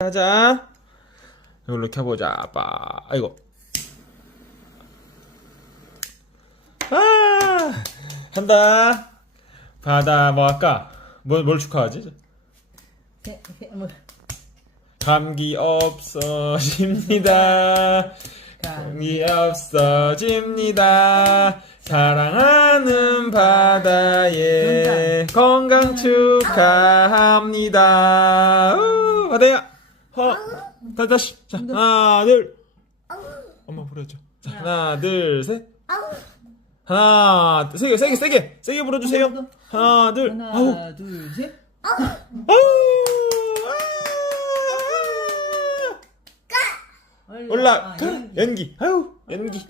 하자. 이걸로 켜보자. 아빠. 아이고. 한다. 바다 뭐 할까? 뭘 축하하지? 감기 없어집니다. 감기 없어집니다. 사랑하는 바다에 건강 축하합니다. 바다야. 다시. 자, 하나, 둘. 엄마 부르죠. 자, 하나, 둘, 셋. 하나, 세게 불어주세요. 하나, 둘. 하나, 둘, 셋. 올라. 연기. 연기.